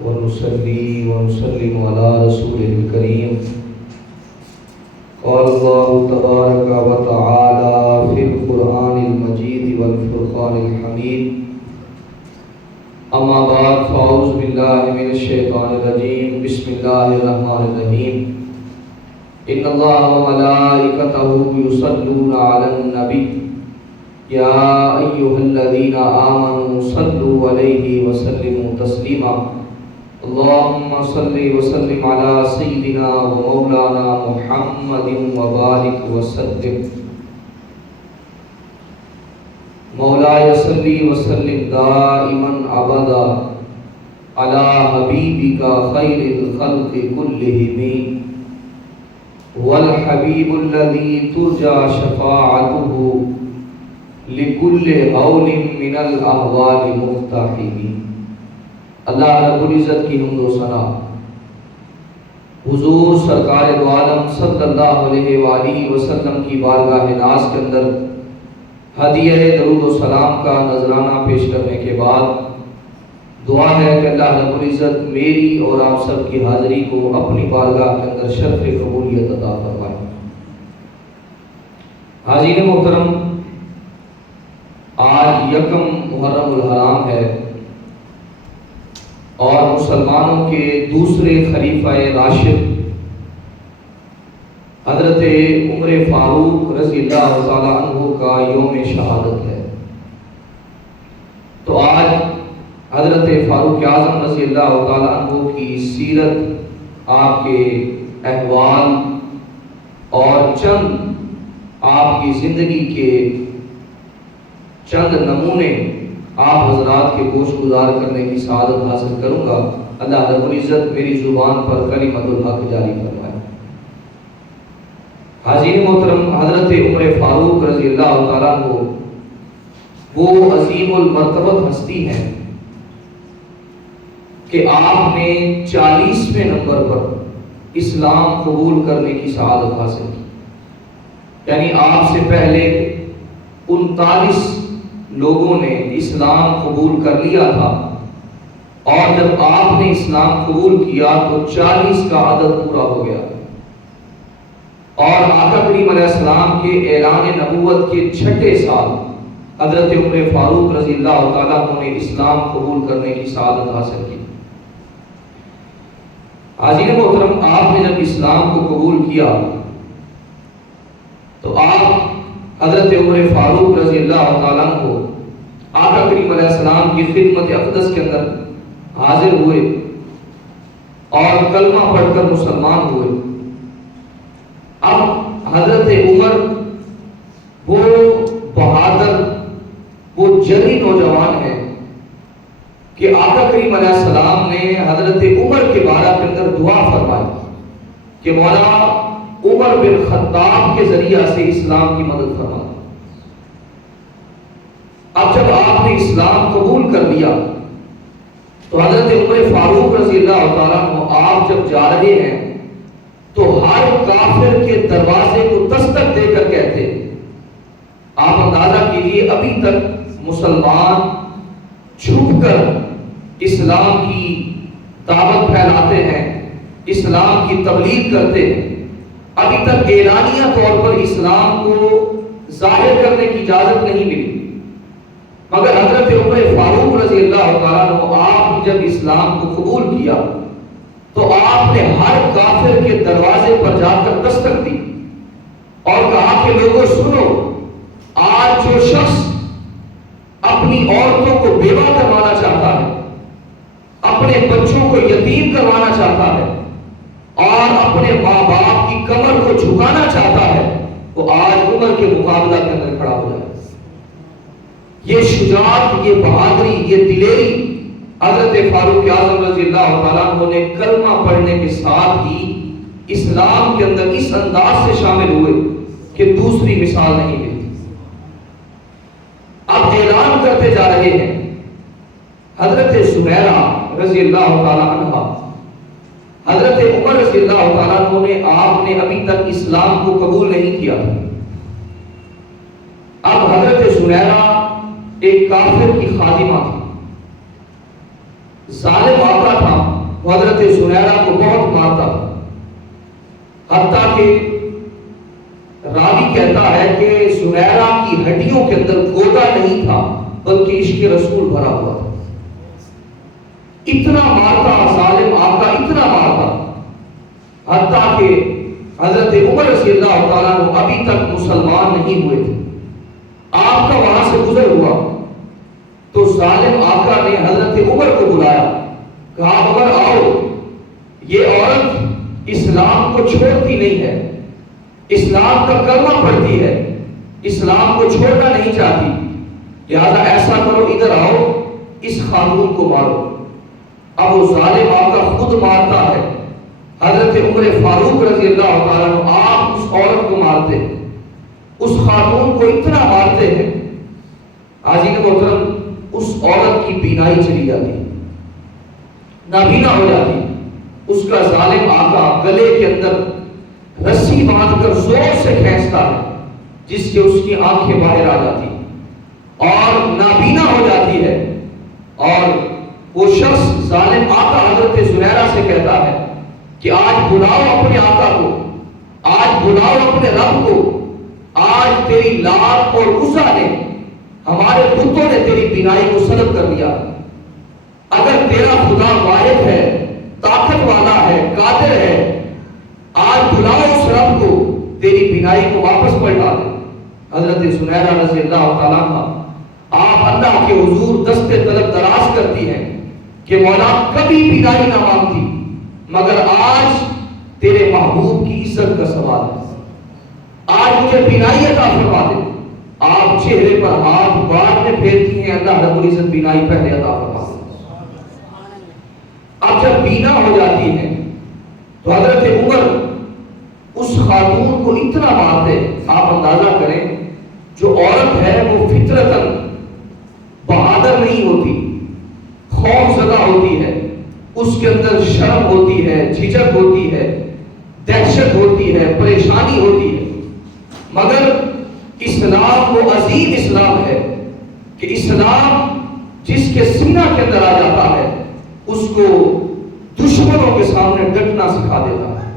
ونصلي ونسلم على رسوله الكريم. قال الله تبارك وتعالى في القرآن المجيد والفرقان الحميد. أما بعد فأعوذ بالله من الشيطان الرجيم. بسم الله الرحمن الرحيم. إن الله وملائكته يصلون على النبي يا أيها الذين آمنوا صلوا عليه وسلموا تسليما. اللهم صل وسلم على سيدنا ومولانا محمد وبارك وسلم. مولاي صل وسلم دائما أبدا على حبيبك خير الخلق كلهم والحبيب الذي ترجى شفاعته لكل هول من الأهوال مقتحم. اللہ رب العزت کی حمد و ثنا حضور سرکار دو عالم صلی اللہ علیہ وآلہ وسلم کی بارگاہ ناز کے اندر ہدیہ درود و سلام کا نذرانہ پیش کرنے کے بعد دعا ہے کہ اللہ رب العزت میری اور آپ سب کی حاضری کو اپنی بارگاہ کے اندر شرف قبولیت عطا فرمائے. حاضرین محترم، آج یکم محرم الحرام ہے اور مسلمانوں کے دوسرے خلیفہ راشد حضرت عمر فاروق رضی اللہ تعالیٰ عنہ کا یوم شہادت ہے. تو آج حضرت فاروق اعظم رضی اللہ تعالیٰ عنہ کی سیرت، آپ کے احوال اور چند آپ کی زندگی کے چند نمونے آپ حضرات کے گوش گزار کرنے کی سعادت حاصل کروں گا. اللہ رب العزت میری زبان پر کلمۃ الحق جاری فرمائے. حاضرین محترم، حضرت عمر فاروق رضی اللہ تعالیٰ عنہ وہ عظیم المرتبت ہستی ہیں کہ آپ نے 40ویں نمبر پر اسلام قبول کرنے کی سعادت حاصل کی. یعنی آپ سے پہلے 39 لوگوں نے اسلام قبول کر لیا تھا اور جب آپ نے اسلام قبول کیا تو 40 کا عدد پورا ہو گیا. اور آقا کریم علیہ السلام کے اعلان نبوت کے 6 سال حضرت عمر فاروق رضی اللہ تعالیٰ عنہ نے اسلام قبول کرنے کی سعادت حاصل کی. حاضرین محترم، آپ نے جب اسلام کو قبول کیا تو آپ حضرت عمر فاروق رضی اللہ تعالیٰ عنہ آقا کریم علیہ السلام کی خدمت اقدس کے اندر حاضر ہوئے اور کلمہ پڑھ کر مسلمان ہوئے. اب حضرت عمر وہ بہادر، وہ جری نوجوان ہیں کہ آقا کریم علیہ السلام نے حضرت عمر کے بارے کے اندر دعا فرمائی کہ مولا عمر بن خطاب کے ذریعہ سے اسلام کی مدد فرما. اب جب آپ نے اسلام قبول کر لیا تو حضرت عمر فاروق رضی اللہ تعالیٰ عنہ آپ جب جا رہے ہیں تو ہر کافر کے دروازے کو دستک دے کر کہتے ہیں. آپ اندازہ کیجئے ابھی تک مسلمان چھپ کر اسلام کی دعوت پھیلاتے ہیں، اسلام کی تبلیغ کرتے ہیں، ابھی تک اعلانیہ طور پر اسلام کو ظاہر کرنے کی اجازت نہیں ملی. مگر حضرت عمر فاروق رضی اللہ تعالیٰ عنہ آپ جب اسلام کو قبول کیا تو آپ نے ہر کافر کے دروازے پر جا کر دستک دی اور کہا کہ لوگوں سنو، آج جو شخص اپنی عورتوں کو بیوہ کروانا چاہتا ہے، اپنے بچوں کو یتیم کروانا چاہتا ہے اور اپنے ماں باپ کی کمر کو جھکانا چاہتا ہے، وہ آج عمر کے مقابلہ کے اندر کھڑا ہو جائے. یہ شجاعت، یہ بہادری، یہ دلیری حضرت فاروق اعظم رضی اللہ تعالیٰ عنہ نے کلمہ پڑھنے کے ساتھ ہی اسلام کے اندر اس انداز سے شامل ہوئے کہ دوسری مثال نہیں ملتی. اب اعلان کرتے جا رہے ہیں. حضرت زبیرہ رضی اللہ تعالیٰ عنہ، حضرت عمر رضی اللہ تعالیٰ عنہ نے آپ نے ابھی تک اسلام کو قبول نہیں کیا. اب حضرت زبیرہ ایک کافر کی خادمہ تھی، ظالم آقا تھا حضرت سنیرہ کو بہت مارتا تھا، حتیٰ کہ راوی کہتا ہے کہ سنیرہ کی ہڈیوں کے اندر گودا نہیں تھا بلکہ عشق رسول بھرا ہوا تھا۔ اتنا مارتا ظالم آقا، اتنا مارتا، حتیٰ کہ حضرت عمر رضی اللہ تعالیٰ عنہ ابھی تک مسلمان نہیں ہوئے تھے۔ آپ کا وہاں سے گزر ہوا تو ظالم آقا نے حضرت عمر کو بلایا، کہا عمر آؤ، یہ عورت اسلام کو چھوڑتی نہیں ہے، اسلام کا کلمہ پڑھتی ہے، اسلام کو چھوڑنا نہیں چاہتی، لہذا ایسا کرو ادھر آؤ، اس خاتون کو مارو۔ اب وہ ظالم آقا خود مارتا ہے، حضرت عمر فاروق رضی اللہ تعالیٰ عنہ آپ اس عورت کو مارتے، اس خاتون کو اتنا مارتے ہیں، حاجی محترم اس عورت کی بینائی چلی جاتی، نابینا ہو جاتی۔ اس کا ظالم آقا گلے کے اندر رسی باندھ کر زور سے کھینچتا ہے جس سے اس کی آنکھیں باہر آ جاتی اور نابینا ہو جاتی ہے، اور وہ شخص ظالم آقا حضرت سنیرہ سے کہتا ہے کہ آج بلاؤ اپنے آقا کو، آج بلاؤ اپنے رب کو، آج تیری لات اور عزا نے، ہمارے بتوں نے تیری بینائی کو سلب کر دیا، اگر تیرا خدا واحد ہے، طاقت والا ہے، قادر ہے، آج بلاؤ اس رب کو، تیری بینائی کو واپس پلٹا دے۔ حضرت سنیرہ رضی اللہ تعالیٰ عنہ آپ اللہ کے حضور دستے طلب دراز کرتی ہیں کہ مولا کبھی بینائی نہ مانگتی مگر آج تیرے محبوب کی عزت کا سوال ہے، آج مجھے بینائی عطا فرما دے۔ آپ چہرے پر ہاتھ بعد میں پھیرتی ہیں، اللہ رب العزت بینائی پہلے عطا فرما دے۔ اب جب بینا ہو جاتی ہے تو حضرت عمر اس خاتون کو اتنا مارتے، آپ اندازہ کریں جو عورت ہے وہ فطرتاً بہادر نہیں ہوتی، خوف زدہ ہوتی ہے، اس کے اندر شرم ہوتی ہے، جھجک ہوتی ہے، دہشت ہوتی ہے، پریشانی ہوتی ہے، مگر اسلام وہ عظیم اسلام ہے کہ اسلام جس کے سینہ کے اندر آ جاتا ہے اس کو دشمنوں کے سامنے ڈٹنا سکھا دیتا ہے،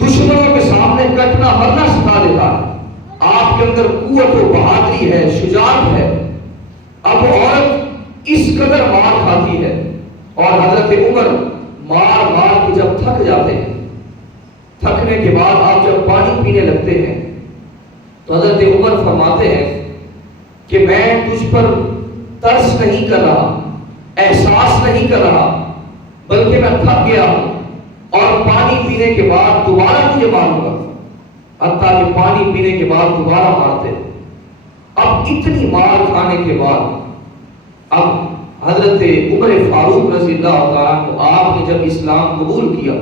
دشمنوں کے سامنے کٹنا مرنا سکھا دیتا ہے۔ آپ کے اندر قوت و بہادری ہے، شجاعت ہے۔ اب وہ عورت اس قدر مار کھاتی ہے اور حضرت عمر مار مار کے جب تھک جاتے ہیں، تھکنے کے بعد آپ جب پانی پینے لگتے ہیں تو حضرت عمر فرماتے ہیں کہ میں تجھ پر ترس نہیں کر رہا، احساس نہیں کر رہا، بلکہ میں تھک گیا ہوں اور پانی پینے کے بعد دوبارہ تجھے ماروں گا، حتیٰ کہ پانی پینے کے بعد دوبارہ مارتے۔ اب اتنی مار کھانے کے بعد اب حضرت عمر فاروق رضی اللہ تعالیٰ عنہ آپ نے جب اسلام قبول کیا،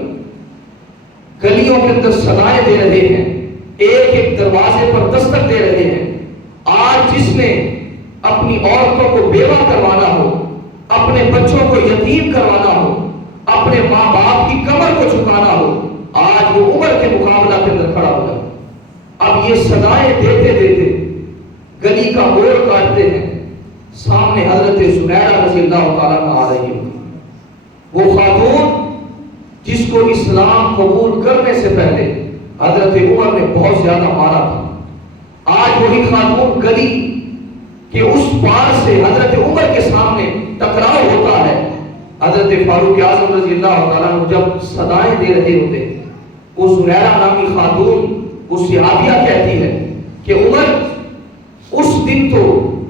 گلیوں کے اندر صدائیں دے رہے ہیں، ایک ایک دروازے پر دستک دے رہے ہیں، آج جس نے اپنی عورتوں کو بیوہ کروانا ہو، اپنے بچوں کو یتیم کروانا ہو، اپنے ماں باپ کی کمر کو جھکانا ہو، آج وہ عمر کے مقابلہ کے اندر کھڑا ہو جائے۔ اب یہ صدائیں دیتے دیتے گلی کا موڑ کاٹتے ہیں، سامنے حضرت سنیرہ رضی اللہ تعالیٰ عنہ آ رہی ہے، وہ خاتون جس کو اسلام قبول کرنے سے پہلے حضرت عمر نے بہت زیادہ مارا تھا، آج وہی خاتون گلی کہ اس پار سے حضرت عمر کے سامنے ٹکراؤ ہوتا ہے، حضرت فاروق اعظم رضی اللہ تعالیٰ عنہ جب صدائیں دے رہے ہوتے، وہ سنیرہ نامی خاتون وہ صحابیہ کہتی ہے کہ عمر اس دن تو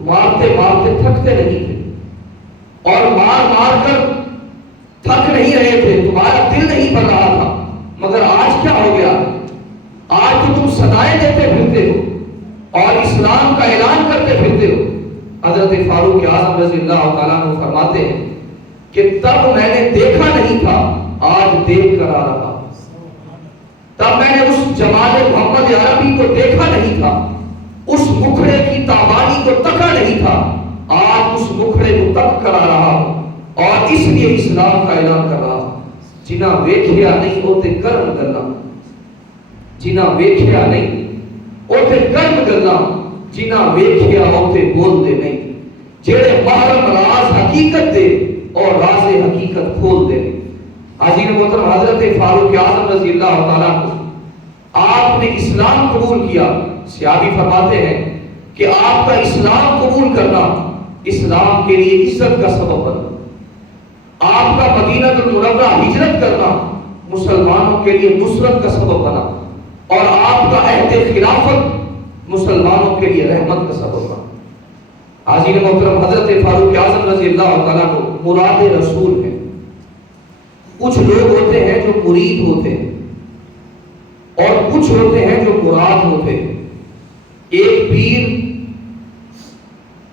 مارتے مارتے تھکتے نہیں تھے اور مار مار کر تھک نہیں رہے تھے، تمہارا دل نہیں بھر رہا تھا، مگر آج کیا ہو گیا؟ آج تو تم صدائیں دیتے پھرتے ہو اور اسلام کا اعلان کرتے پھرتے ہو۔ حضرت فاروق اعظم رضی اللہ تعالیٰ عنہ فرماتے ہیں کہ تب میں نے دیکھا نہیں تھا، آج دیکھ کر آ رہا، تب میں نے اس جمال محمد عربی کو دیکھا نہیں تھا، اس مکھڑے کی تابانی کو تکا نہیں تھا، آج اس مکھڑے کو تک کر آ رہا ہوں اور اس لیے اسلام کا اعلان کر رہا ہوں۔ جنہ ویکھیا نہیں ہوتے کرم گلا، جنہ ویکھیا نہیں ہوتے کرم گلا، جنہ ویکھیا ہوتے بول دے نہیں، جڑے محرم راز حقیقت دے اور راز حقیقت کھول دے۔ حاضرین محترم، حضرت فاروق اعظم رضی اللہ تعالیٰ عنہ آپ نے اسلام قبول کیا. صحابی فرماتے ہیں کہ آپ کا اسلام قبول کرنا اسلام کے لیے عزت کا سبب بنا. آپ کا مدینہ المنورہ ہجرت کرنا مسلمانوں کے لیے نصرت کا سبب بنا، اور آپ کا عہد خلافت مسلمانوں کے لیے رحمت کا سبب بنا. حاضرین محترم، حضرت فاروق اعظم رضی اللہ تعالیٰ عنہ مراد رسول ہیں. کچھ لوگ ہوتے ہیں جو مرید ہوتے ہیں اور کچھ ہوتے ہیں جو مراد ہوتے ہیں. ایک پیر،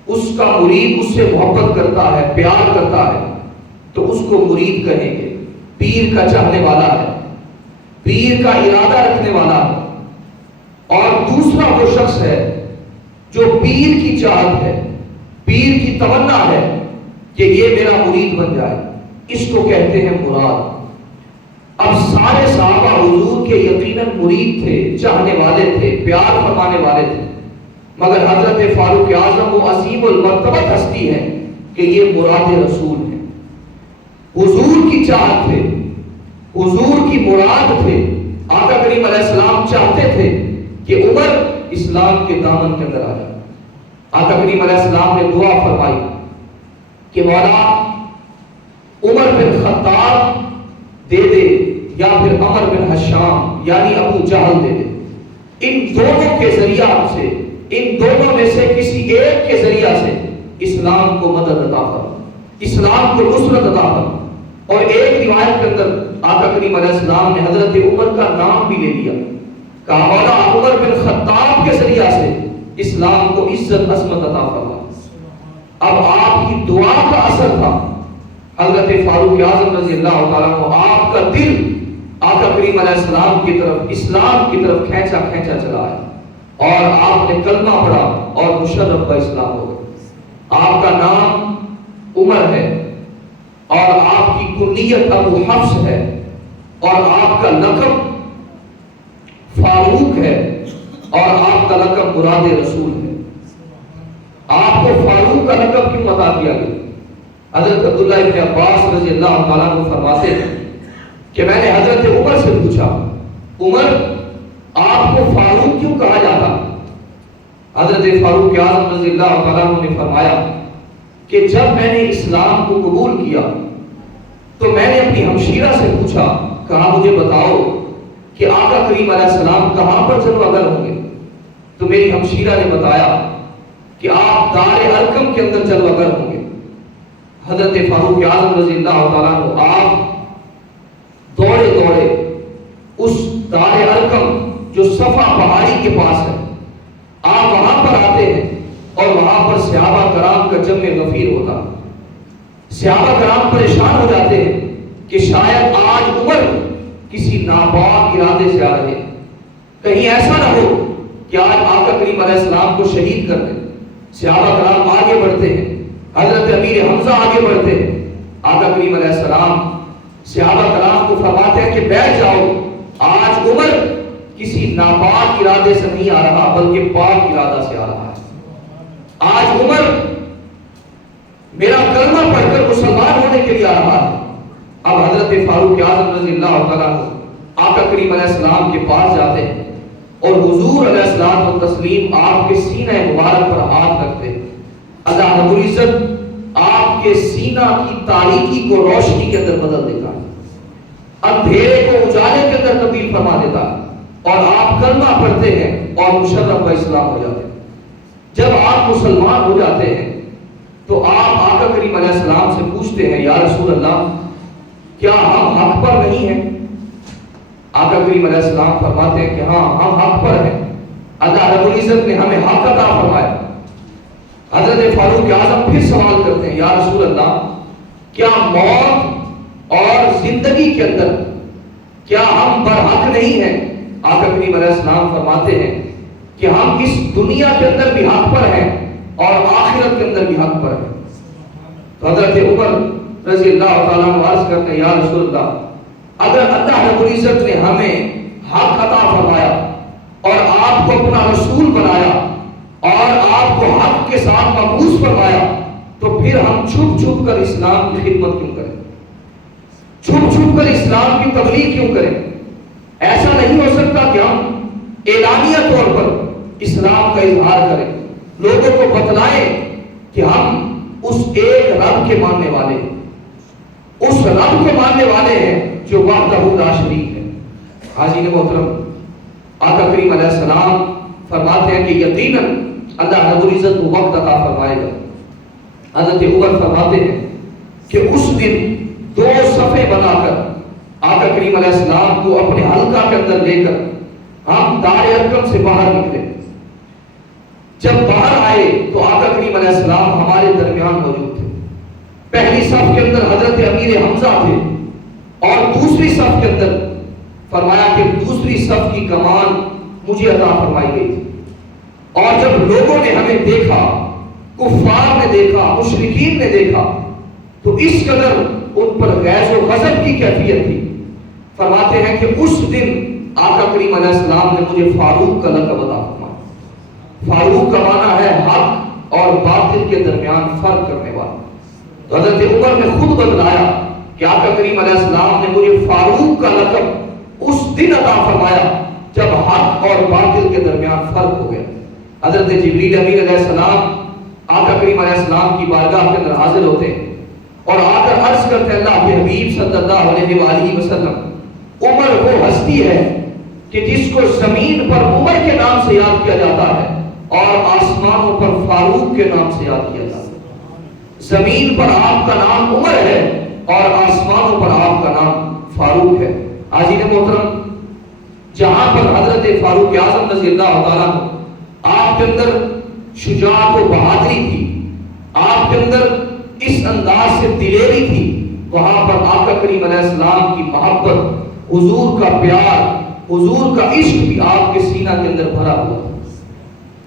اس کا مرید اس سے محبت کرتا ہے، پیار کرتا ہے، تو اس کو مرید کہیں گے. پیر کا چاہنے والا ہے، پیر کا ارادہ رکھنے والا ہے. اور دوسرا وہ شخص ہے جو پیر کی چاہت ہے، پیر کی تمنا ہے کہ یہ میرا مرید بن جائے، اس کو کہتے ہیں مراد. اب سارے صحابہ حضور کے یقیناً مرید تھے، چاہنے والے تھے، پیار فرمانے والے تھے، مگر حضرت فاروق اعظم وہ عظیم المرتبہ ہستی ہے کہ یہ مراد رسول ہیں. حضور کی چاہت تھے، حضور کی مراد تھے. آقا کریم علیہ السلام چاہتے تھے کہ عمر اسلام کے دامن کے اندر آ جائے. آقا کریم علیہ السلام نے دعا فرمائی کہ مولا عمر بن خطاب دے دے یا پھر عمر بن حشام یعنی ابو جہل دے دے. ان دونوں کے ذریعہ سے، ان دونوں میں سے کسی ایک کے ذریعہ سے اسلام کو مدد عطا فرما، اسلام کو نصرت عطا فرما. اور ایک روایت کے اندر آقا کریم علیہ السلام نے حضرت عمر کا نام بھی لے لیا، کہا مولا عمر بن خطاب کے ذریعہ سے اسلام کو عزت عظمت عطا فرما. اب آپ کی دعا کا اثر تھا. حضرت فاروق اعظم رضی اللہ تعالیٰ عنہ آپ کا دل آقا کریم علیہ السلام کی طرف، اسلام کی طرف کھینچا کھینچا چلا ہے، اور آپ نے کلمہ پڑھا اور مشرف اسلام ہو گئے. آپ کا نام عمر ہے اور آپ کی کنیت ابو حفص ہے اور آپ کا لقب فاروق ہے اور آپ کا لقب مراد رسول ہے. آپ کو فاروق کا لقب کیوں عطا کیا گیا؟ حضرت عبداللہ ابن عباس رضی اللہ تعالیٰ عنہ فرماتے ہیں کہ میں نے حضرت عمر سے پوچھا، عمر آپ کو فاروق کیوں کہا جاتا؟ حضرت فاروق اعظم رضی اللہ تعالیٰ عنہ نے فرمایا کہ جب میں نے اسلام کو قبول کیا تو میں نے اپنی ہمشیرہ سے پوچھا، کہا مجھے بتاؤ کہ آقا کریم علیہ السلام کہاں پر جلوہ گر ہوں گے؟ تو میری ہمشیرہ نے بتایا کہ آپ دار ارقم کے اندر جلوہ گر ہوں گے. حضرت فاروق اعظم رضی اللہ تعالیٰ عنہ آپ دوڑے دوڑے اس دار ارقم جو صفا پہاڑی کے پاس ہے، آپ وہاں پر آتے ہیں اور وہاں پر صحابہ کرام کا جمع غفیر ہوتا. صحابہ کرام پریشان ہو جاتے ہیں کہ شاید آج عمر کسی ناپاک ارادے سے آ رہے ہیں، کہیں ایسا نہ ہو کہ آج آقا کریم علیہ السلام کو شہید کر دیں. صحابہ کرام آگے بڑھتے ہیں، حضرت امیر حمزہ آگے بڑھتے ہیں. آقا کریم علیہ السلام صحابہ کرام کو فرماتے ہیں کہ بیٹھ جاؤ، آج عمر کسی ناپاک ارادے سے نہیں آ رہا بلکہ پاک ارادہ سے آ رہا ہے. آج عمر میرا کلمہ پڑھ کر مسلمان ہونے کے لیے آ رہا ہے. اب حضرت فاروق اعظم رضی اللہ تعالیٰ آقا کریم علیہ السلام کے پاس جاتے ہیں اور حضور علیہ السلام و تسلیم آپ کے سینہ مبارک پر ہاتھ رکھتے ہیں. اللہ رب العزت آپ کے سینہ کی تاریکی کو روشنی کے اندر بدل دیتا ہے، اندھیرے کو اجالے کے اندر تبدیل فرما دیتا ہے، اور آپ کلمہ پڑھتے ہیں اور مشرف و اسلام ہو جاتے ہیں. جب آپ مسلمان ہو جاتے ہیں تو آپ آقا کریم علیہ السلام سے پوچھتے ہیں، یا رسول اللہ کیا ہم حق پر نہیں ہیں؟ آقا کریم علیہ السلام فرماتے ہیں کہ ہاں ہم حق پر ہیں، اللہ رب العزت نے ہمیں حق عطا فرمایا. حضرت فاروق اعظم پھر سوال کرتے ہیں، یا رسول اللہ کیا موت اور زندگی کے اندر کیا ہم برحق نہیں ہیں؟ آقا کریم علیہ السلام فرماتے ہیں کہ ہم اس دنیا کے اندر بھی حق پر ہیں اور آخرت کے اندر بھی حق پر ہیں. تو حضرت عمر رضی اللہ تعالیٰ عنہ عرض کرتے ہیں، یا رسول اللہ اگر اللہ رب العزت نے ہمیں حق عطا فرمایا اور آپ کو اپنا رسول بنایا اور آپ کو حق کے ساتھ مبعوث فرمایا تو پھر ہم چھپ چھپ کر اسلام کی خدمت کیوں کریں؟ چھپ چھپ کر اسلام کی تبلیغ کیوں کریں؟ ایسا نہیں ہو سکتا کہ ہم اعلانیہ طور پر اسلام کا اظہار کریں، لوگوں کو بتلائیں کہ ہم اس ایک رب کے ماننے والے ہیں، اس رب کو ماننے والے ہیں جو وحدہ لا شریک ہے۔ حاضرین محترم، آقا کریم علیہ السلام فرماتے ہیں کہ یقیناً اللہ رب العزت کو وقت عطا فرمائے گا۔ حضرت عمر فرماتے ہیں کہ اس دن 2 صفے بنا کر آقا کریم علیہ السلام کو اپنے حلقہ کے اندر لے کر ہم دار ارقم سے باہر نکلے۔ جب باہر آئے تو آقا کریم علیہ السلام ہمارے درمیان موجود تھے۔ پہلی صف کے اندر حضرت امیر حمزہ تھے اور دوسری صف کے اندر فرمایا کہ دوسری صف کی کمان مجھے عطا فرمائی گئی تھی۔ اور جب لوگوں نے ہمیں دیکھا، کفار نے دیکھا، مشرکین نے دیکھا، تو اس قدر ان پر غیظ و غضب کی کیفیت تھی۔ فرماتے ہیں کہ اس دن آقا کریم علیہ السلام نے مجھے فاروق کا لقب عطا فرمایا۔ فاروق کا معنی ہے حق اور باطل کے درمیان فرق کرنے والا۔ تو حضرت عمر نے خود بتلایا کہ آقا کریم علیہ السلام نے مجھے فاروق کا لقب اس دن عطا فرمایا جب حق اور باطل کے درمیان فرق ہو گیا۔ حضرت جبریل امین علیہ السلام آقا کریم علیہ السلام کی بارگاہ کے اندر حاضر ہوتے ہیں اور آ کر عرض کرتے ہیں اللہ کے حبیب صلی اللہ علیہ وآلہ وسلم، عمر وہ ہستی ہے کہ جس کو زمین پر عمر کے نام سے یاد کیا جاتا ہے اور آسمانوں پر فاروق کے نام سے یاد کیا جاتا ہے۔ زمین پر آپ کا نام عمر ہے اور آسمانوں پر آپ کا نام فاروق ہے۔ حاضرین محترم، جہاں پر حضرت فاروق اعظم رضی اللہ تعالیٰ آپ کے اندر شجاعت و بہادری تھی، آپ کے اندر اس انداز سے دلیری تھی، وہاں پر آقا کریم علیہ السلام کی محبت، حضور کا پیار، حضور کا عشق بھی آپ کے سینہ کے اندر بھرا ہوا۔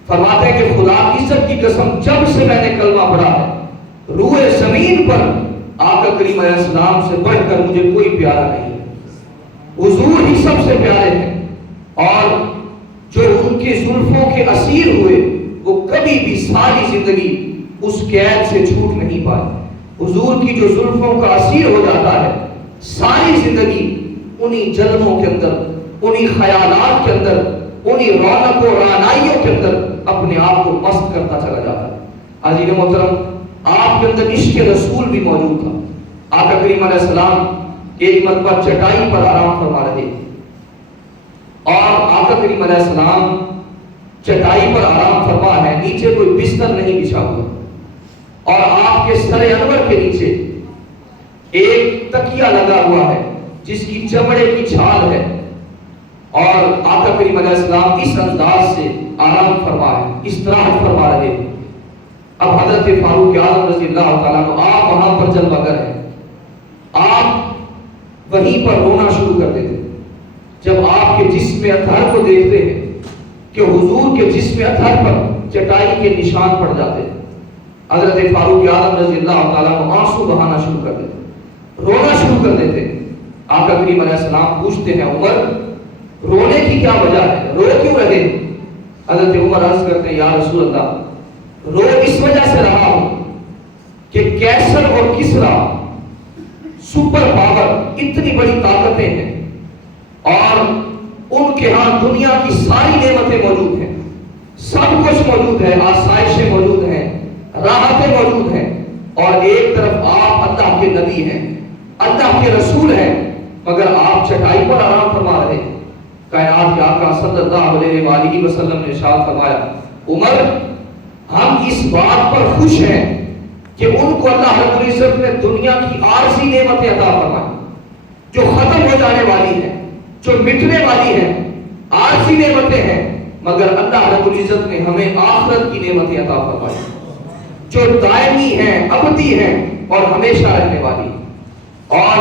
فرماتے ہیں کہ خدا کی عزت کی قسم، جب سے میں نے کلمہ پڑھا ہے، روح زمین پر آقا کریم علیہ السلام سے بڑھ کر مجھے کوئی پیارا نہیں ہے۔ حضور ہی سب سے پیارے ہیں، اور جو ان کے زلفوں کے اسیر ہوئے وہ کبھی بھی ساری زندگی اس قید سے چھوٹ نہیں پائے۔ حضور کی جو زلفوں کا اسیر ہو جاتا ہے، ساری زندگی انہی جلووں کے اندر، انہی خیالات کے اندر، انہی رونق و رعنائیوں کے اندر اپنے آپ کو مست کرتا چلا جاتا ہے۔ حاضرین محترم، آپ کے اندر عشق رسول بھی موجود تھا۔ آقا کریم علیہ السلام ایک مرتبہ چٹائی پر آرام فرما رہے اور آقا کریم علیہ السلام چٹائی پر آرام فرما ہے، نیچے کوئی بستر نہیں بچھا ہوا، اور آپ کے سر انور کے نیچے ایک تکیہ لگا ہوا ہے جس کی چمڑے کی چھال ہے، اور آقا کریم علیہ السلام اس انداز سے آرام فرما ہے، استراحت فرما رہے ہیں۔ اب حضرت فاروق اعظم رضی اللہ تعالیٰ عنہ، آپ وہاں پر جلوہ گر ہیں، آپ وہیں پر رونا شروع کر دیتے ہیں جب آپ کے جسم اطہر کو دیکھتے ہیں کہ حضور کے جسم اطہر پر چٹائی کے نشان پڑ جاتے ہیں۔ حضرت فاروق اعظم رضی اللہ تعالیٰ عنہ آنسو بہانا شروع کر دیتے، رونا شروع کر دیتے۔ آقا کریم علیہ السلام پوچھتے ہیں عمر، رونے کی کیا وجہ ہے، رو کیوں رہے؟ حضرت عمر عرض کرتے ہیں یا رسول اللہ، رو اس وجہ سے رہا ہوں کہ کیسر اور کسرا سپر پاور، اتنی بڑی طاقتیں ہیں، اور ان کے ہاں دنیا کی ساری نعمتیں موجود ہیں، سب کچھ موجود ہے، آسائشیں موجود ہیں، راحتیں موجود ہیں، اور ایک طرف آپ اللہ کے نبی ہیں، اللہ کے رسول ہیں، مگر آپ چٹائی پر آرام فرما رہے ہیں۔ کائنات کے آقا صلی اللہ علیہ وآلہ وسلم نے ارشاد فرمایا، عمر ہم اس بات پر خوش ہیں کہ ان کو اللہ رب العزت نے دنیا کی عارضی نعمتیں عطا فرمائی جو ختم ہو جانے والی ہیں، جو مٹنے والی ہیں، عارضی نعمتیں ہیں، مگر اللہ رب العزت نے ہمیں آخرت کی نعمتیں عطا فرمائی جو دائمی ہیں، ابدی ہیں اور ہمیشہ رہنے والی ہیں، اور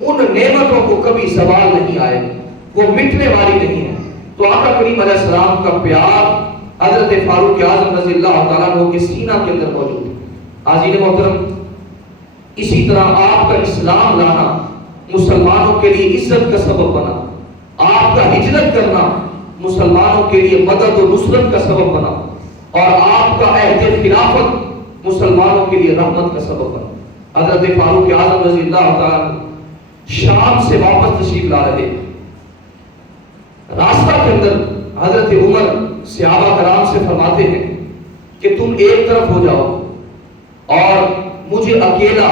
ان نعمتوں کو کبھی زوال نہیں آئے، وہ مٹنے والی نہیں ہے۔ تو آقا کریم علیہ السلام کا پیار حضرت فاروق اعظم رضی اللہ تعالیٰ عنہ کے سینہ کے اندر موجود ہے۔ حاضرین محترم، اسی طرح آپ کا اسلام لانا مسلمانوں کے لیے عزت کا سبب بنا، آپ کا ہجرت کرنا مسلمانوں کے لیے مدد و نصرت کا سبب بنا، اور آپ کا عہد خلافت مسلمانوں کے لیے رحمت کا سبب بنا۔ حضرت فاروق اعظم رضی اللہ تعالیٰ عنہ شام سے واپس تشریف لا رہے، راستہ کے اندر حضرت عمر صحابہ کرام سے فرماتے ہیں کہ تم ایک طرف ہو جاؤ اور مجھے اکیلا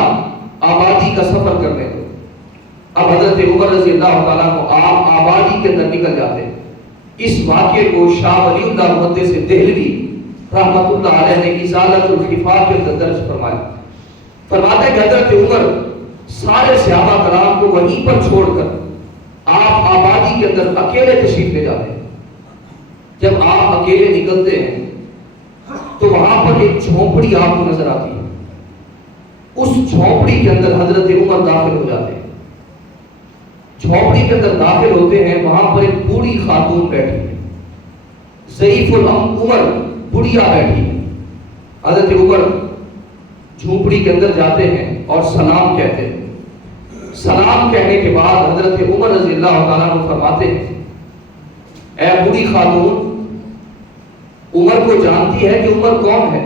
آبادی کا سفر کرنے دو۔ اب حضرت عمر رضی اللہ تعالیٰ کو آپ آبادی کے اندر نکل جاتے ہیں۔ اس واقعے کو شاہ ولی اللہ محدث دہلوی رحمۃ اللہ علیہ نے ازالۃ الخفا کے اندر درج فرمایا۔ فرماتے ہیں کہ حضرت عمر سارے صحابہ کرام کو وہیں پر چھوڑ کر آپ آبادی کے اندر اکیلے تشریف لے جاتے ہیں۔ جب آپ اکیلے نکلتے ہیں تو وہاں پر ایک جھونپڑی آپ کو نظر آتی ہے، اس جھونپڑی کے اندر حضرت عمر داخل ہو جاتے ہیں۔ جھونپڑی کے اندر داخل ہوتے ہیں، وہاں پر ایک بوڑھی خاتون بیٹھی ہے، ضعیف العمر بڑھیا بیٹھی ہے۔ حضرت عمر جھونپڑی کے اندر جاتے ہیں اور سلام کہتے ہیں۔ سلام کہنے کے بعد حضرت عمر رضی اللہ تعالیٰ عنہ فرماتے ہیں، اے بوڑھی خاتون، عمر کو جانتی ہے کہ عمر کون ہے؟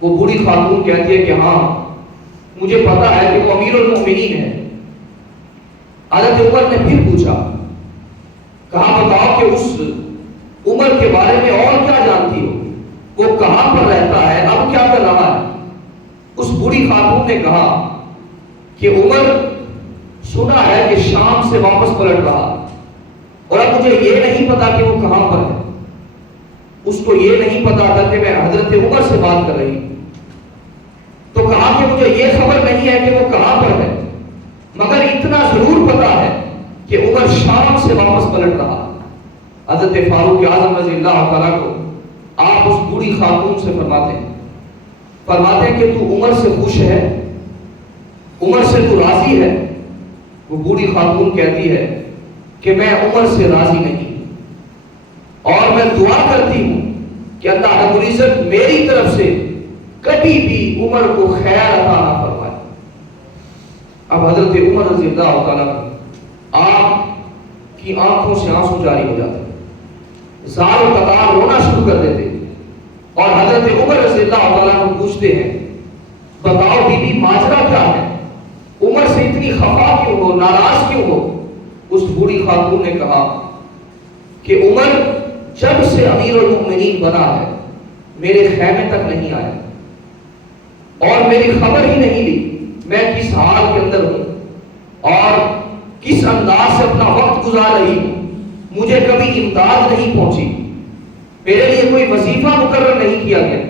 وہ بوڑھی خاتون کہتی ہے کہ ہاں مجھے پتا ہے کہ وہ امیر المومنین ہے۔ حضرت عمر نے پھر پوچھا، کہا بتاؤ کہ اس عمر کے بارے میں اور کیا جانتی ہو؟ وہ کہاں پر رہتا ہے، اب کیا کر رہا ہے؟ اس بوڑھی خاتون نے کہا کہ عمر سنا ہے کہ شام سے واپس پلٹ رہا، اور اب مجھے یہ نہیں پتا کہ وہ کہاں پر ہے۔ اس کو یہ نہیں پتا تھا کہ میں حضرت عمر سے بات کر رہی ہوں، تو کہا کہ مجھے یہ خبر نہیں ہے کہ وہ کہاں پر ہے، مگر اتنا ضرور پتا ہے کہ عمر شام سے واپس پلٹ رہا۔ حضرت فاروق اعظم رضی اللہ تعالیٰ کو آپ اس بوڑھی خاتون سے فرماتے ہیں کہ تو عمر سے خوش ہے، عمر سے تو راضی ہے؟ وہ بوڑھی خاتون کہتی ہے کہ میں عمر سے راضی نہیں، اور میں دعا کرتی ہوں کہ اللہ رب العزت میری طرف سے کبھی بھی عمر کو خیر عطا نہ فرمائے۔ اب حضرت عمر رضی اللہ تعالیٰ آپ کی آنکھوں سے آنسو جاری ہو جاتے، زار و قطار رونا شروع کر دیتے، اور حضرت عمر رضی اللہ تعالیٰ کو پوچھتے ہیں، بتاؤ بی بی ماجرا کیا ہے؟ عمر سے اتنی خفا کیوں ہو، ناراض کیوں ہو؟ اس بوڑھی خاتون نے کہا کہ عمر جب سے امیر المؤمنین بنا ہے میرے خیمے تک نہیں آیا، اور میری خبر ہی نہیں لی میں کس حال کے اندر ہوں اور کس انداز سے اپنا وقت گزار رہی ہوں، مجھے کبھی امداد نہیں پہنچی، میرے لیے کوئی وظیفہ مقرر نہیں کیا گیا۔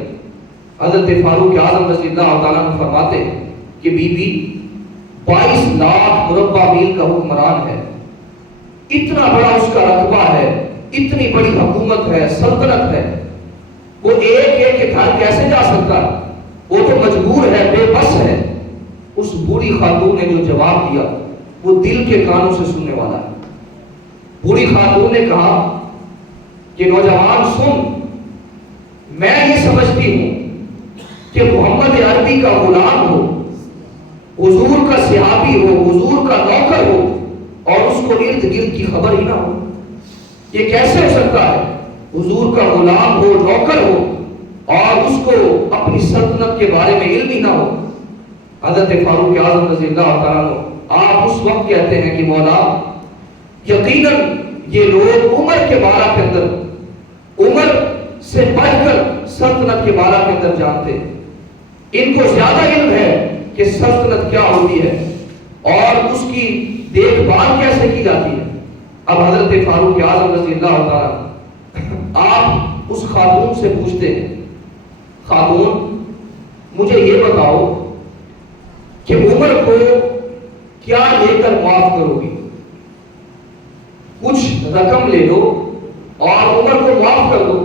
حضرت فاروق اعظم رضی اللہ تعالیٰ عنہ فرماتے ہیں کہ بی بی 22 لاکھ مربع میل کا حکمران ہے، اتنا بڑا اس کا رقبہ ہے، اتنی بڑی حکومت ہے، سلطنت ہے، وہ ایک ایک کے گھر کیسے جا سکتا ہے؟ وہ تو مجبور ہے، بے بس ہے۔ اس بوڑھی خاتون نے جو جواب دیا وہ دل کے کانوں سے سننے والا ہے۔ بوڑھی خاتون نے کہا کہ نوجوان سن، میں یہ سمجھتی ہوں کہ محمد عربی کا غلام ہو، حضور کا صحابی ہو، حضور کا نوکر ہو، اور اس کو ارد گرد کی خبر ہی نہ ہو، یہ کیسے ہو سکتا ہے؟ حضور کا غلام ہو، نوکر ہو، اور اس کو اپنی سلطنت کے بارے میں علم ہی نہ ہو۔ حضرت فاروق اعظم رضی اللہ تعالیٰ عنہ آپ اس وقت کہتے ہیں کہ مولا یقیناً یہ لوگ عمر کے بارے کے اندر، عمر سے بڑھ کر سلطنت کے بارے کے اندر جانتے ہیں، ان کو زیادہ علم ہے کہ سلطنت کیا ہوتی ہے اور اس کی دیکھ بھال کیسے کی جاتی ہے۔ اب حضرت فاروق اعظم رضی اللہ تعالیٰ آپ اس خاتون سے پوچھتے ہیں، خاتون مجھے یہ بتاؤ کہ عمر کو کیا لے کر معاف کرو گی؟ کچھ رقم لے لو اور عمر کو معاف کر دو،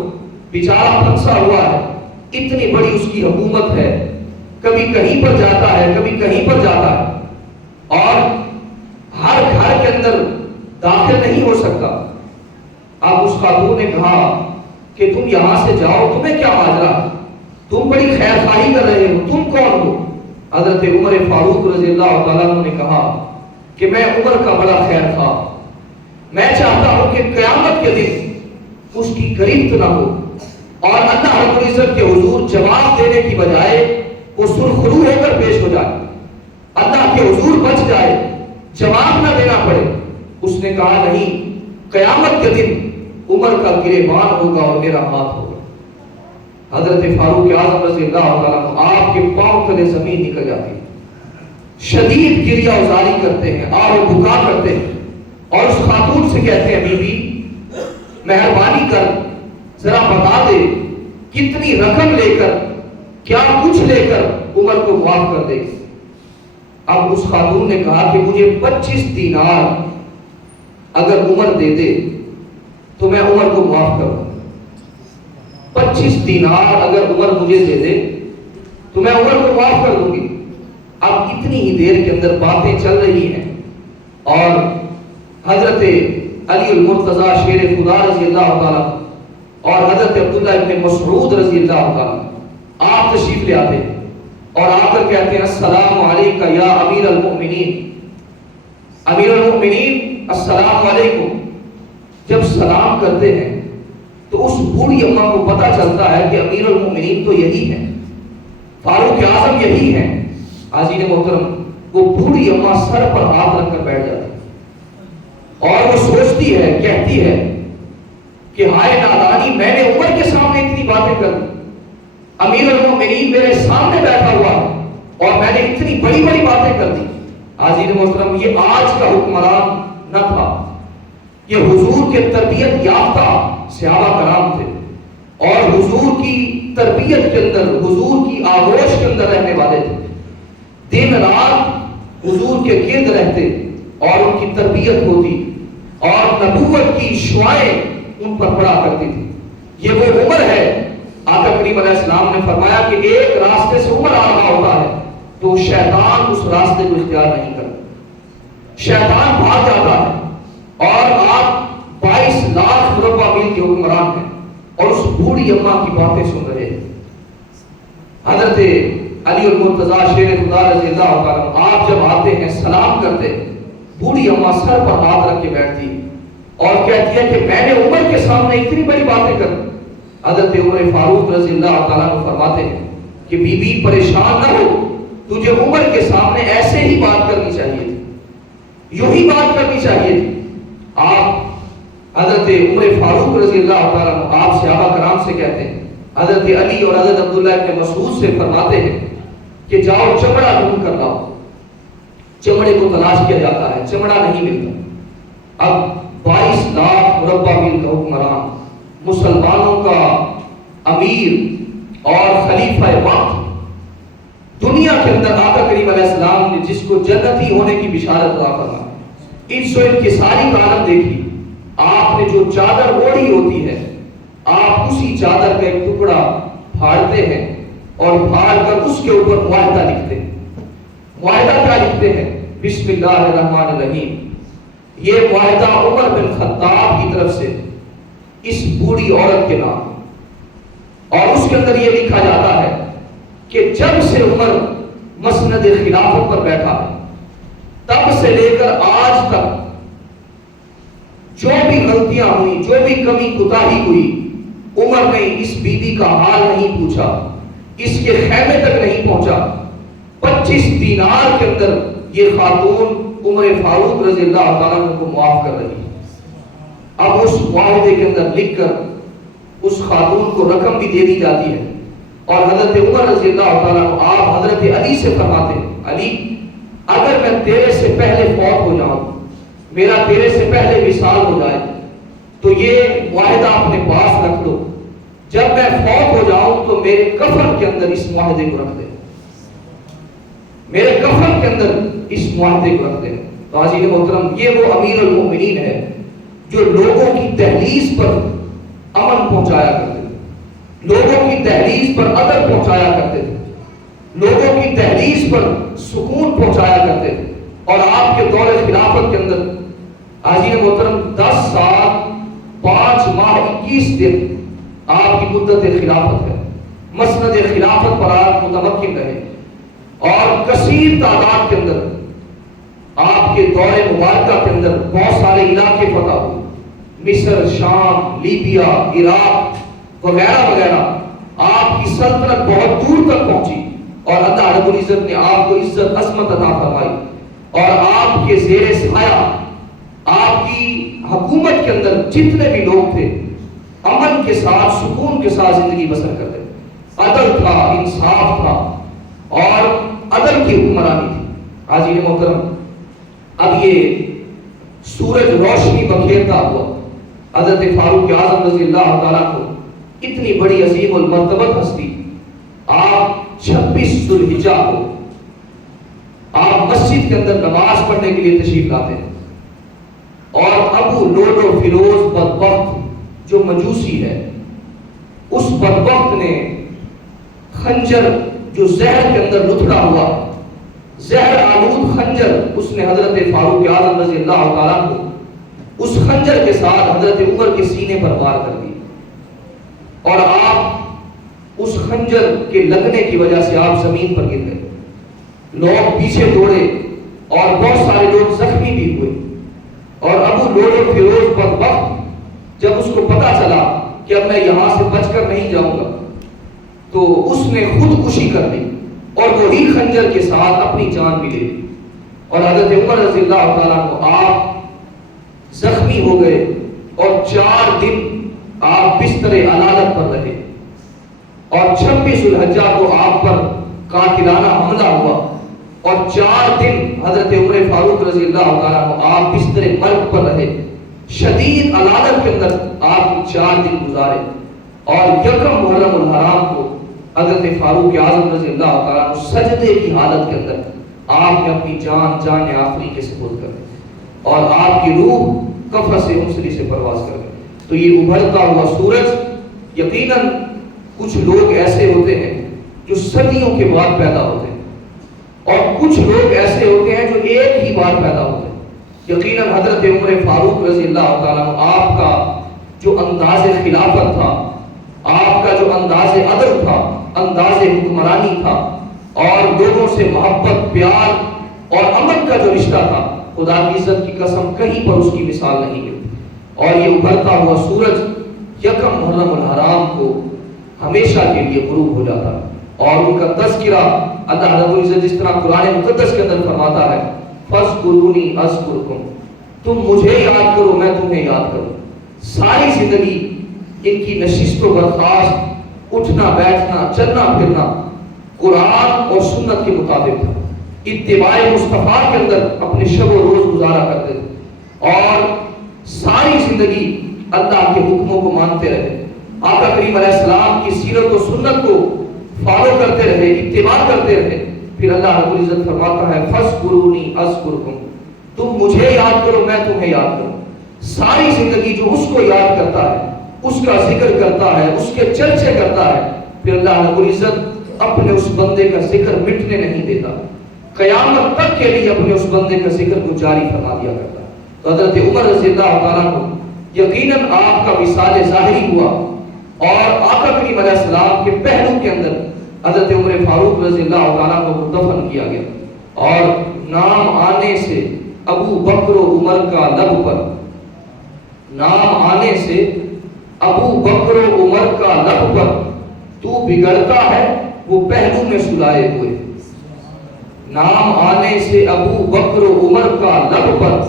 بیچارہ پھنسا ہوا ہے، اتنی بڑی اس کی حکومت ہے، کبھی کہیں پر جاتا ہے کبھی کہیں پر جاتا ہے، اور ہر گھر کے اندر داخل نہیں ہو سکتا۔ اب اس خاتون نے کہا کہ تم یہاں سے جاؤ، تمہیں کیا ماجرا، تم بڑی خیر خواہی کر رہے ہو، تم کون ہو؟ حضرت عمر فاروق رضی اللہ تعالیٰ عنہ نے کہا کہ میں عمر کا بڑا خیر خواہ، میں چاہتا ہوں کہ قیامت کے دن اس کی گرفت نہ ہو، اور اللہ رب العزت کے حضور جواب دینے کی بجائے وہ سرخرو ہو کر پیش ہو جائے، اللہ کے حضور بچ جائے، جواب نہ دینا پڑے. اس نے کہا نہیں، قیامت کے دن عمر کا گریبان ہوگا اور میرا ہاتھ ہوگا. حضرت فاروق اعظم رضی اللہ تعالیٰ عنہ آپ کے پاؤں تلے زمین نکل جاتی ہے، شدید گریہ ازاری کرتے ہیں، آہ و بکا کرتے ہیں، اور اس خاتون سے کہتے ہیں بی بی مہربانی کر ذرا بتا دے کتنی رقم لے کر، کیا کچھ لے کر عمر کو معاف کر دے. اب اس خاتون نے کہا کہ مجھے 25 دینار اگر عمر دے دے تو میں عمر کو معاف کروں. 25 دینار اگر عمر مجھے دے دے تو میں عمر کو معاف کر دوں گی. اب اتنی ہی دیر کے اندر باتیں چل رہی ہیں اور حضرت علی المرتضیٰ شیر خدا رضی اللہ تعالیٰ اور حضرت عبداللہ ابن مسعود رضی اللہ تعالیٰ آپ تشریف لے آتے ہیں اور آ کر کہتے ہیں السلام علیکم یا امیر المؤمنین. امیر المؤمنین السلام علیکم. جب سلام کرتے ہیں تو اس بوڑھی اماں کو پتہ چلتا ہے کہ امیر المؤمنین تو یہی ہیں، فاروق اعظم یہی ہیں. حاضرین محترم، وہ بوڑھی اماں سر پر ہاتھ رکھ کر بیٹھ جاتی اور وہ سوچتی ہے، کہتی ہے کہ ہائے نادانی، میں نے عمر کے سامنے اتنی باتیں کر دی، امیر المؤمنین میرے سامنے بیٹھا ہوا ہے اور میں نے اتنی بڑی بڑی باتیں کر دی. حاضرین محترم، یہ آج کا حکمران نہ تھا، یہ حضور کے تربیت یافتہ صحابہ کرام تھے اور حضور کی تربیت کے اندر، حضور کی آغوش کے اندر رہنے والے تھے. دن رات حضور کے گرد رہتے اور ان کی تربیت ہوتی اور نبوت کی شعائیں ان پر پڑا کرتی تھی. یہ وہ عمر ہے، آقا کریم علیہ السلام نے فرمایا کہ ایک راستے سے عمر آ رہا ہوتا ہے تو شیطان اس راستے کو اختیار نہیں کرتا، شیطان بھاگ جاتا ہے اور آپ 22 لاکھ مربع میل کے حکمران ہیں اور اس بوڑھی اماں کی باتیں سن رہے ہیں. حضرت علی المرتضیٰ شیر خدا رضی اللہ تعالیٰ آپ جب آتے ہیں سلام کرتے، بوڑھی اماں سر پر ہاتھ رکھ کے بیٹھتی اور کہتی ہے کہ میں نے عمر کے سامنے اتنی بڑی باتیں کر. حضرت عمر فاروق رضی اللہ تعالیٰ عنہ فرماتے ہیں کہ بی بی پریشان نہ ہو، تجھے عمر کے سامنے ایسے ہی بات کرنی چاہیے تھی، یوں ہی بات کرنی چاہیے تھی. آپ حضرت عمر فاروق رضی اللہ تعالیٰ عنہ آپ صحابہ کرام سے کہتے ہیں، حضرت علی اور حضرت عبداللہ ابن مسعود سے فرماتے ہیں کہ جاؤ چمڑا ڈھونڈ کر لاؤ. چمڑے کو تلاش کیا جاتا ہے، چمڑا نہیں ملتا. اب 22 لاکھ مربع میل کا حکمران، مسلمانوں کا امیر اور خلیفہ وقت، دنیا کے اندر آقا کریم علیہ السلام نے جس کو جنتی ہونے کی بشارت عطا فرمائی، انس و ان کی ساری کا عالم دیکھی. آپ نے جو چادر اوڑھی ہوتی ہے، آپ اسی چادر کا ایک ٹکڑا پھاڑتے ہیں اور پھاڑ کر اس کے اوپر معاہدہ لکھتے ہیں. معاہدہ کیا لکھتے ہیں؟ بسم اللہ الرحمن الرحیم. یہ معاہدہ عمر بن خطاب کی طرف سے اس بوڑھی عورت کے نام، اور اس کے اندر یہ لکھا جاتا ہے کہ جب سے عمر مسند خلافت پر بیٹھا ہے تب سے لے کر آج تک جو بھی غلطیاں ہوئی، جو بھی کمی کوتاہی ہوئی، عمر نے اس بی بی کا حال نہیں پوچھا، اس کے خیمے تک نہیں پہنچا. 25 دینار کے اندر یہ خاتون عمر فاروق رضی اللہ تعالیٰ عنہ کو معاف کر رہی ہے. اب اس معاہدے کے اندر لکھ کر اس خاتون کو رقم بھی دے دی جاتی ہے اور حضرت عمر رضی اللہ تعالیٰ عنہ آپ حضرت علی سے فرماتے ہیں، علی اگر میں تیرے سے پہلے فوت ہو جاؤں، میرا تیرے سے پہلے وصال ہو جائے تو یہ معاہدہ اپنے پاس رکھ لو، جب میں فوت ہو جاؤں تو میرے کفن کے اندر اس معاہدے کو رکھ دے، میرے کفن کے اندر اس معاہدے کو رکھ دے. تو حاضرین محترم، یہ وہ امیر المؤمنین ہے جو لوگوں کی دہلیز پر امن پہنچایا کرتے تھے، لوگوں کی دہلیز پر ادب پہنچایا کرتے تھے، لوگوں کی دہلیز پر سکون پہنچایا کرتے تھے. اور آپ کے دور خلافت کے اندر حاضرین محترم 10 سال 5 ماہ 21 دن آپ کی مدت خلافت ہے. مسند خلافت پر آپ متمکن رہے اور کثیر تعداد کے اندر آپ کے دور مبارکہ کے اندر بہت سارے علاقے فتح ہوئے، مصر، شام، لیبیا، عراق وغیرہ وغیرہ. آپ کی سلطنت بہت دور تک پہنچی اور اللہ رب العزت نے آپ کو عزت عظمت عطا فرمائی اور آپ آپ کے زیر سایہ آپ کی حکومت کے اندر جتنے بھی لوگ تھے امن کے ساتھ سکون کے ساتھ زندگی بسر کرتے، عدل تھا، انصاف تھا اور عدل کی حکمرانی تھی۔ حاضرین محترم، اب یہ سورج روشنی بکھیرتا ہوا حضرت فاروق اعظم رضی اللہ تعالیٰ کو، اتنی بڑی عظیم المرتبت ہستی، آپ 26 ذو الحجہ کو آپ مسجد کے اندر نماز پڑھنے کے لیے تشریف لاتے ہیں، اور ابو لولو فیروز بدبخت جو مجوسی ہے، اس بدبخت نے خنجر جو زہر کے اندر لتھڑا ہوا، زہر آلود خنجر، اس نے حضرت فاروق اعظم رضی اللہ تعالیٰ کو اس خنجر کے ساتھ حضرت عمر کے سینے پر وار کر دی، اور آپ اس خنجر کے لگنے کی وجہ سے آپ زمین پر گر گئے۔ لوگ پیچھے دوڑے اور بہت سارے لوگ زخمی بھی ہوئے، اور ابو لولو فیروز بدبخت جب اس کو پتا چلا کہ اب میں یہاں سے بچ کر نہیں جاؤں گا، تو اس نے خودکشی کر لی اور وہی خنجر کے ساتھ اپنی جان بھی لے لی، اور حضرت عمر رضی اللہ تعالیٰ کو آپ زخمی ہو گئے اور 4 دن آپ بستر علالت پر رہے، اور 26 ذو الحجہ کو آپ پر قاتلانہ حملہ ہوا، اور 4 دن حضرت عمر فاروق رضی اللہ تعالیٰ کو آپ بستر مرگ پر رہے، شدید علالت کے اندر آپ 4 دن گزارے، اور یکم محرم الحرام کو حضرت فاروق اعظم رضی اللہ تعالیٰ کو سجدے کی حالت کے اندر آپ نے اپنی جان آخری کے سپرد کر دی، اور آپ کی روح کفر سے انسلی سے پرواز کر گئی۔ تو یہ ابھرتا ہوا سورج، یقیناً کچھ لوگ ایسے ہوتے ہیں جو صدیوں کے بعد پیدا ہوتے ہیں، اور کچھ لوگ ایسے ہوتے ہیں جو ایک ہی بار پیدا ہوتے ہیں۔ یقیناً حضرت عمر فاروق رضی اللہ تعالیٰ آپ کا جو انداز خلافت تھا، آپ کا جو انداز عدل تھا، انداز حکمرانی تھا، اور لوگوں سے محبت، پیار اور امن کا جو رشتہ تھا، خدا کی عزت کی قسم کہیں پر اس کی مثال نہیں ملتی۔ اور یہ ابھرتا ہوا سورج یکم محرم الحرام کو ہمیشہ کے لیے غروب ہو جاتا ہے، اور ان کا تذکرہ اللہ رب العزت جس طرح قرآن مقدس کے اندر فرماتا ہے، فَاذْكُرُونِي أَذْكُرْكُمْ، تم مجھے یاد کرو میں تمہیں یاد کروں۔ ساری زندگی ان کی نشست و برخاست، اٹھنا بیٹھنا چلنا پھرنا قرآن اور سنت کے مطابق تھا، اتباع مصطفیٰ کے اندر اپنے شب و روز گزارا کرتے تھے، اور ساری زندگی اللہ کے حکموں کو مانتے رہے، آقا کریم علیہ السلام کی سیرت و سنت کو فالو کرتے رہے، اتباع کرتے رہے۔ پھر اللہ رب العزت فرماتا ہے فَاذْكُرُونِي أَذْكُرْكُمْ، تم مجھے یاد کرو میں تمہیں یاد کروں۔ ساری زندگی جو اس کو یاد کرتا ہے، اس کا ذکر کرتا ہے، اس کے چرچے کرتا ہے، پھر اللہ رب العزت اپنے اس بندے کا ذکر مٹنے نہیں دیتا، قیامت تک کے لیے اپنے اس بندے کا ذکر کو جاری فرما دیا کرتا ہے۔ تو حضرت عمر رضی اللہ تعالیٰ کو یقیناً آپ کا وصال ظاہری ہوا، اور آقا کریم علیہ السلام کے پہلو کے اندر حضرت عمر فاروق رضی اللہ تعالیٰ کو دفن کیا گیا، اور نام آنے سے ابو بکر و عمر کا لب پر، نام آنے سے ابو بکر و عمر کا لب پر تو بگڑتا ہے وہ پہلو میں سلائے ہوئے، نام آنے سے ابو بکر و عمر کا لب پر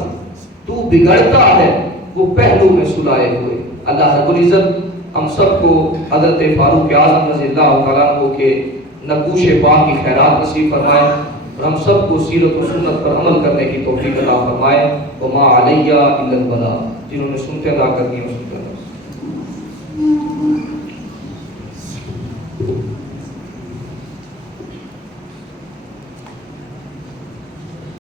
تو بگڑتا ہے وہ پہلو میں سلائے ہوئے۔ اللہ رب العزت ہم سب کو حضرت فاروق اعظم رضی اللہ تعالیٰ عنہ کے نقوش پاک کی خیرات نصیب فرمائے، اور ہم سب کو سیرت و سنت پر عمل کرنے کی توفیق عطا فرمائے۔ وما علیہ الا البلاغ، جنہوں نے سنتے ادا کر دی سنتے ادا۔